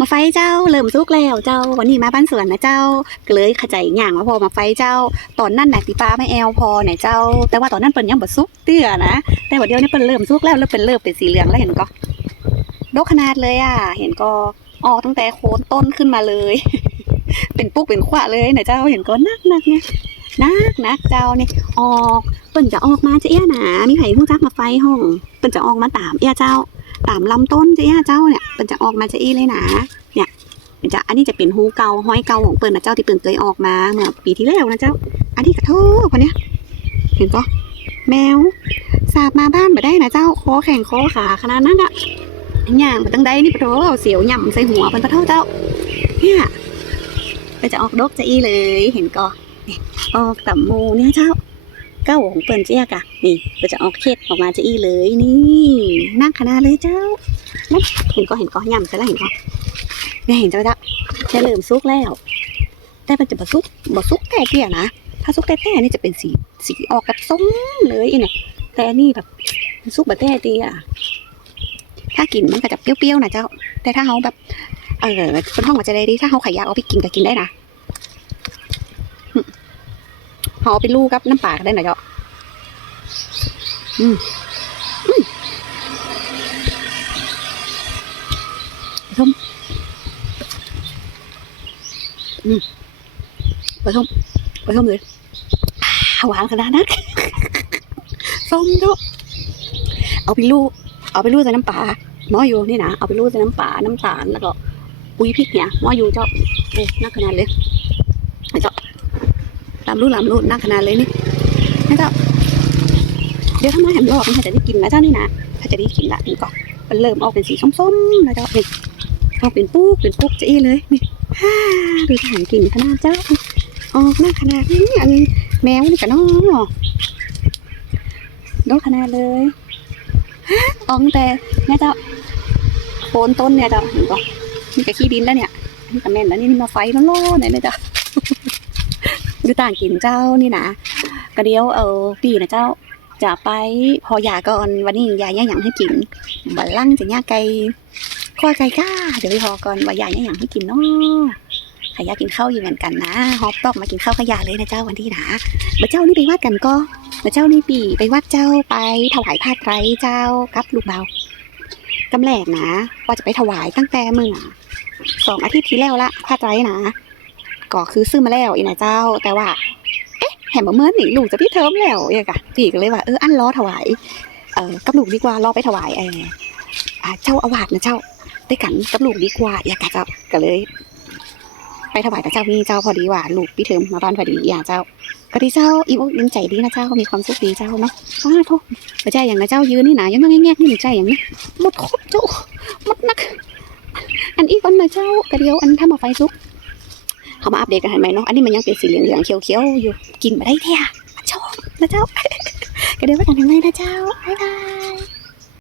มาไฟเจ้าเริ่มสุกแล้วเจ้าวันนี้มาบ้านสวนนะเจ้าก็เลยขจายอย่างมาพอมาไฟเจ้า ตอนนั้นน่ะติป้าไม่แอลพอเนี่ยเจ้า แต่ว่าตอนนั้นเปิ้นยังบ่สุกเตี้ยนะแต่ว่าเดียวนี้เปิ้นเริ่มสุกแล้วแล้วเปิ้นเริ่มเป็นสีเหลืองแล้วเห็นก็ดกขนาดเลยอะ เห็นก็ออกตั้งแต่โคนต้นขึ้นมาเลย เป็นปุ๊กเป็นขวะเลยนเจ้าเห็นก็นักนักเนี่ยนักนักเจ้านี่ออกเปิ้นจะออกมาจะเอี้ยหนามีไผฮู้จักมาไฟห้องเปิ้นจะออกมาตามเอี้ยเจ้า ตามลำต้นจะเอี้ยเจ้าเนี่ยเปิ้นจะออกมาจะอี้เลยนะเนี่ยมันจะอันนี้จะเป็นหูเก่าห้อยเก่าของเปิ้นนะเจ้าที่เปิ้นเคยออกมาเมื่อปีที่แล้วนะเจ้า อันนี้กระโทษคนเนี้ยเห็นปะแมวสาบมาบ้านมาได้นะเจ้าคอแข่งคอขาขนาดนั้นอะย่างมาตั้งใดนี่ปะโถเสียวหย่ำใส่หัวเป็นปะโถเจ้าเนี่ยก็จะออกดกจะอีเลยเห็นก่ออกต่ำมูเนี่ยเจ้า เก้าของเปิ้นเจี๊ยกะนี่ก็จะออกเข็ดออกมาจะอีเลยนี่นั่งขนาดเลยเจ้านั่นเห็นก็เห็นก็ย่ำใช่แล้วเห็นก็เนี่ยเห็นเจ้าเจ้าจะเริ่มซุกแล้ว แต่มันจะบะซุกบะซุกแต่เตี้ยนะถ้าซุกแต่แต่นี่จะเป็นสีสีออกกับส้มเลยอีเนี่ยแต่นี่แบบซุกแบบแต่เตี้ยถ้ากินมันก็จะเปรี้ยวๆนะเจ้า แต่ถ้าเขาแบบเออเป็นห้องมันจะได้ดีถ้าเขาไข่ยาเอาไปกินก็กินได้นะหึ เขาเอาไปลูกกับน้ำปลาก็ได้หนะเจ้าอืมอืมผสมอืมผสมผสมเลยอ่าหวานขนาดนั้นส้มด้วยเอาไปลูกเอาไปลูกใส่น้ำปลาหม้ออยู่นี่นะเอาไปลูกใส่น้ำปลาน้ำตาลแล้วก็ปุ้ยพริกเนี่ยหม้ออยู่เจ้าโอ้น่าขนาดเลย ลำรูดลำรูดน่าขนาดเลยนี่นะเจ้าเดี๋ยวถ้ามาแหมรอบมันจะได้กินนะเจ้านี่นะถ้าจะได้กินละนี่ก่อนมันเริ่มออกเป็นสีส้มๆนะเจ้านี่ออกเป็นปุ๊กเป็นปุ๊กจะอี้เลยนี่ฮ่าดูทหารกินขนาดเจ้าออกน่าขนาดนี้อันแมวนี่กันน้อดกขนาดเลยฮะออกตั้งแต่เนี่ยเจ้าโคนต้นเนี่ยเจ้าเห็นก่อนนี่ก็ขี้ดินแล้วเนี่ยนี่ก็แม่นแล้วนี่นี่มาไฟร้อนๆเลยนะจ๊ะดูต่างกินเจ้านี่นะกระเดียวเออปีนะเจ้าจะไปพอยาก่อนวันนี้ยายย่าหยังให้กินบัลลังจะย่าไก่ข้อไก่ก้าเดี๋ยวไปพอก่อนว่ายายย่าหยังให้กินเนาะขยากินข้าวอยู่เหมือนกันนะฮอบตอกมากินข้าวขยาเลยนะเจ้าวันที่นะเมื่อเจ้านี่ไปวัดกันก็เมื่อเจ้านี่ปีไปวัดเจ้าไปถวายผ้าไตรเจ้ากับลูกเบากำแหลกนะว่าจะไปถวายตั้งแต่เมื่อสองอาทิตย์ที่แล้วละผ้าไตรนะ ก็คือซื้อมาแล้วอีนะเจ้า แต่ว่า เอ๊ะแหมบ่เมื่อนี่ลูกจะพี่เทิมแล้วอย่างกะพี่ก็เลยว่าเอออันล้อถวายเออกับลูกดีกว่ารอไปถวายเอออ่าเจ้าอาวาสนะเจ้าได้กันกับลูกดีกว่าอย่างกะเจ้าก็เลย ไปถวายแต่เจ้านี่เจ้าพอดีว่าลูกพี่เทิมมาบ้านพอดีอย่างเจ้าก็ดีเจ้าอิ่มอกอิ่มใจดีนะเจ้ามีความสุขดีเจ้าเนาะสาธุพระเจ้าอย่างนะเจ้ายืนนี่หนะยังไม่แง่ๆนี่หนูใจอย่างนี้หมดคตรเจ้าหมดนัก อันอีกวันนะเจ้ากระเดียวอันถ้ามาไฟซุก เขามาอัปเดตกันเห็นไหมเนาะอันนี้มันยังเป็นสีเหลืองๆเขียวๆอยู่กินมาได้แท้ชอบนะเจ้ากระเดียวไปกันทางไหนนะเจ้าบ๊ายบาย